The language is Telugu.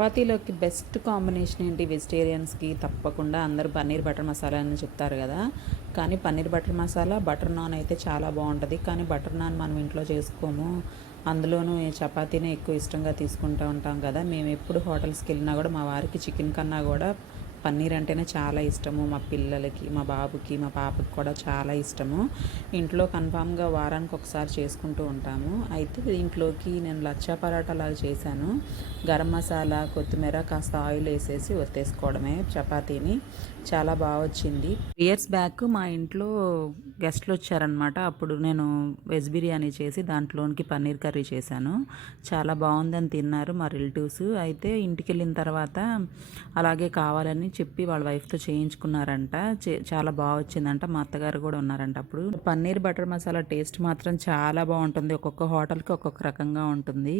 చపాతీలోకి బెస్ట్ కాంబినేషన్ ఏంటి వెజిటేరియన్స్‌కి తప్పకుండా అందరూ పన్నీర్ బటర్ మసాలా అని చెప్తారు గదా! కానీ paneer butter masala, butter non అయితే చాలా బావుంటది. కానీ బటర్ నాన్ మనం ఇంట్లో చేసుకోము. అందులోనూ ఈ చపాతీనే ఎక్కువ ఇష్టంగా తీసుకుంటూ ఉంటాం గదా! మేమెప్పుడు హోటల్స్‌కెళ్ళినా గూడా మా వారికి చికెన్ కన్నా గూడా పన్నీర్ అంటేనే చాలా ఇష్టము. మా పిల్లలకి, మా బాబుకి, మా పాపకి కూడా చాలా ఇష్టము. ఇంట్లో కన్ఫామ్‌గా వారానికి ఒకసారి చేసుకుంటూ ఉంటాము. అయితే దీంట్లోకి నేను లచ్చా పరాటాలాగా చేశాను. గరం మసాలా, కొత్తిమీర, కాస్త ఆయిల్ ఏసేసి ఒత్తేసుకోవడమే చపాతీని. చాలా వచ్చింది. 3 ఇయర్స్ బ్యాక్ మా ఇంట్లో గెస్ట్‌లొచ్చారనమాట. అప్పుడు నేను వెజ్ బిర్యానీ చేసి దాంట్లోనికి పన్నీర్ కర్రీ చేశాను. చాలా బావుందని తిన్నారు మా రిలేటివ్స్. అయితే ఇంటికెళ్ళిన తర్వాత అలాగే కావాలని చెప్పి వాళ్ళ వైఫ్‌తో చేయించుకున్నారంట. చాలా వచ్చిందంట. మా అత్తగారు గూడా ఉన్నారంట అప్పుడు. పన్నీర్ బటర్ మసాలా టేస్ట్ మాత్రం చాలా బావుంటుంది. ఒక్కొక్క హోటల్‌కి ఒక్కొక్క రకంగా ఉంటుంది.